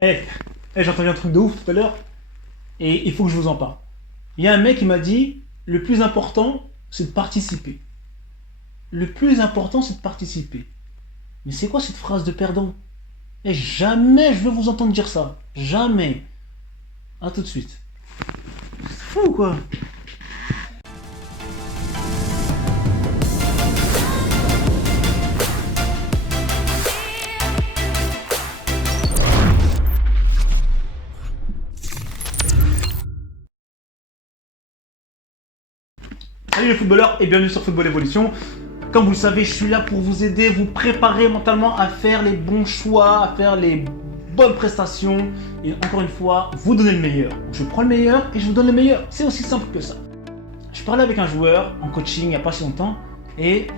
Eh, j'ai entendu un truc de ouf tout à l'heure et il faut que je vous en parle. Il y a un mec qui m'a dit le plus important, c'est de participer. Le plus important, c'est de participer. Mais c'est quoi cette phrase de perdant? Et jamais je veux vous entendre dire ça. Jamais. À tout de suite. C'est fou quoi. Salut les footballeurs et bienvenue sur Football Evolution. Comme vous le savez, je suis là pour vous aider, vous préparer mentalement à faire les bons choix, à faire les bonnes prestations et encore une fois, vous donner le meilleur. Je prends le meilleur et je vous donne le meilleur. C'est aussi simple que ça. Je parlais avec un joueur en coaching il n'y a pas si longtemps et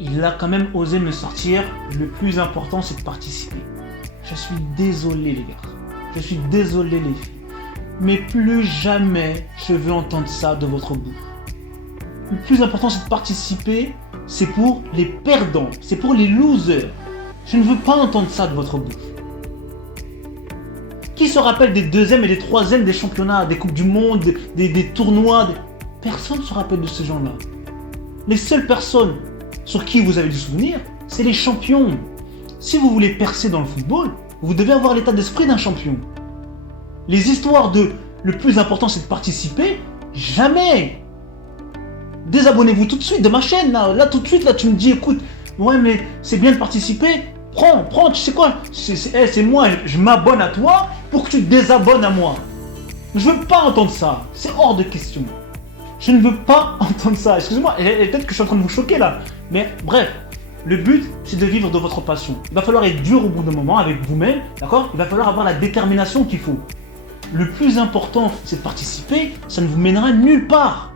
il a quand même osé me sortir. Le plus important, c'est de participer. Je suis désolé les gars. Je suis désolé les filles. Mais plus jamais je veux entendre ça de votre bouche. Le plus important, c'est de participer. C'est pour les perdants. C'est pour les losers. Je ne veux pas entendre ça de votre bouche. Qui se rappelle des deuxièmes et des troisièmes des championnats, des coupes du monde, des tournois Personne ne se rappelle de ces gens-là. Les seules personnes sur qui vous avez du souvenir, c'est les champions. Si vous voulez percer dans le football, vous devez avoir l'état d'esprit d'un champion. Les histoires de le plus important, c'est de participer, jamais. Désabonnez-vous tout de suite de ma chaîne là tout de suite là tu me dis écoute ouais mais c'est bien de participer, prends tu sais quoi c'est moi je m'abonne à toi pour que tu te désabonnes à moi. Je veux pas entendre ça, c'est hors de question. Je ne veux pas entendre ça, excusez-moi et peut-être que je suis en train de vous choquer là, mais bref, le but c'est de vivre de votre passion. Il va falloir être dur au bout d'un moment avec vous-même, d'accord? Il va falloir avoir la détermination qu'il faut. Le plus important c'est de participer, ça ne vous mènera nulle part.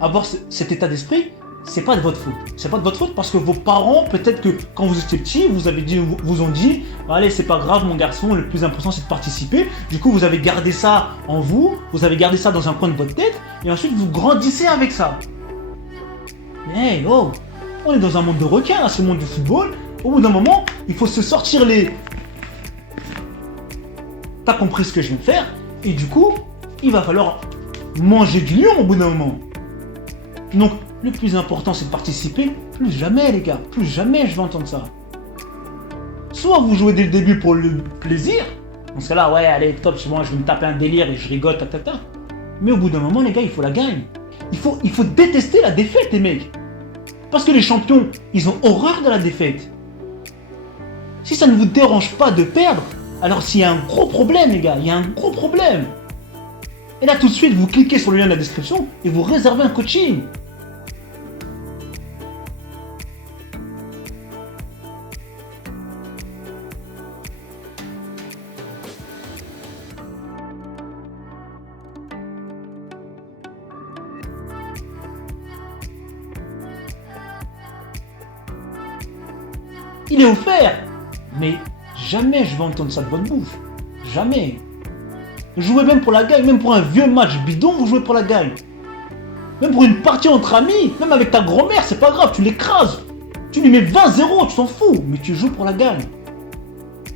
Avoir cet état d'esprit, c'est pas de votre faute. C'est pas de votre faute parce que vos parents, peut-être que quand vous étiez petit, vous ont dit, allez, c'est pas grave mon garçon, le plus important c'est de participer. Du coup, vous avez gardé ça en vous, vous avez gardé ça dans un coin de votre tête, et ensuite vous grandissez avec ça. Mais hey, oh, on est dans un monde de requins, là, ce monde du football. Au bout d'un moment, il faut se sortir les. T'as compris ce que je viens de faire, et du coup, il va falloir manger du lion au bout d'un moment. Donc, le plus important, c'est de participer. Plus jamais, les gars. Plus jamais je vais entendre ça. Soit vous jouez dès le début pour le plaisir. Dans ce cas-là, ouais, allez, top, moi, je vais me taper un délire et je rigole, ta. Mais au bout d'un moment, les gars, il faut la gagne. Il faut détester la défaite, les mecs. Parce que les champions, ils ont horreur de la défaite. Si ça ne vous dérange pas de perdre, alors s'il y a un gros problème, les gars, il y a un gros problème. Et là, tout de suite, vous cliquez sur le lien de la description et vous réservez un coaching. Il est offert. Mais jamais je vais entendre ça de votre bouche. Jamais. Jouez même pour la gagne, même pour un vieux match bidon, vous jouez pour la gagne. Même pour une partie entre amis, même avec ta grand-mère, c'est pas grave, tu l'écrases. Tu lui mets 20-0, tu t'en fous, mais tu joues pour la gagne.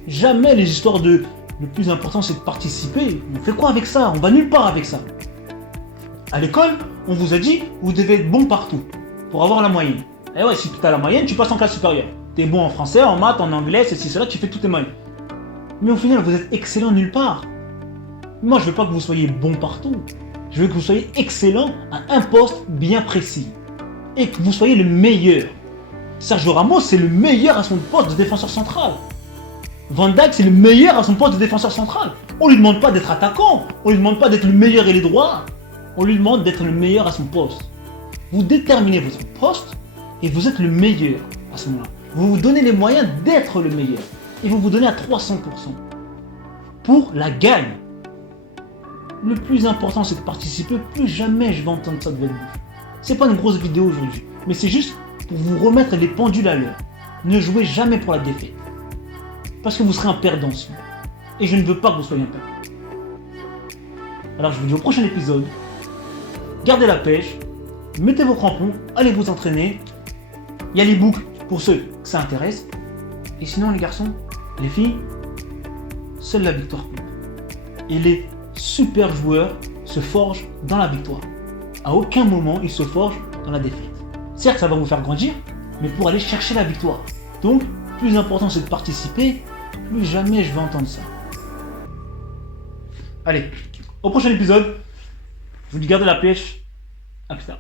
Jamais les histoires de le plus important c'est de participer. On fait quoi avec ça? On va nulle part avec ça. À l'école, on vous a dit, vous devez être bon partout pour avoir la moyenne. Et ouais, si tu as la moyenne, tu passes en classe supérieure. T'es bon en français, en maths, en anglais, ceci, cela, tu fais toutes tes moyennes. Mais au final, vous êtes excellent nulle part. Moi, je veux pas que vous soyez bon partout. Je veux que vous soyez excellent à un poste bien précis. Et que vous soyez le meilleur. Sergio Ramos, c'est le meilleur à son poste de défenseur central. Van Dijk, c'est le meilleur à son poste de défenseur central. On lui demande pas d'être attaquant. On lui demande pas d'être le meilleur ailier droit. On lui demande d'être le meilleur à son poste. Vous déterminez votre poste et vous êtes le meilleur à ce moment-là. Vous vous donnez les moyens d'être le meilleur. Et vous vous donnez à 300%. Pour la gagne. Le plus important, c'est de participer. Plus jamais je vais entendre ça de votre bouche. C'est pas une grosse vidéo aujourd'hui, mais c'est juste pour vous remettre les pendules à l'heure. Ne jouez jamais pour la défaite. Parce que vous serez un perdant sinon. Et je ne veux pas que vous soyez un perdant. Alors je vous dis au prochain épisode. Gardez la pêche. Mettez vos crampons. Allez vous entraîner. Il y a l'e-book pour ceux que ça intéresse. Et sinon les garçons, les filles, seule la victoire compte. Et les super joueurs se forgent dans la victoire. À aucun moment ils se forgent dans la défaite. Certes, ça va vous faire grandir, mais pour aller chercher la victoire. Donc, plus important c'est de participer, plus jamais je vais entendre ça. Allez, au prochain épisode, je vous dis gardez la pêche. À plus tard.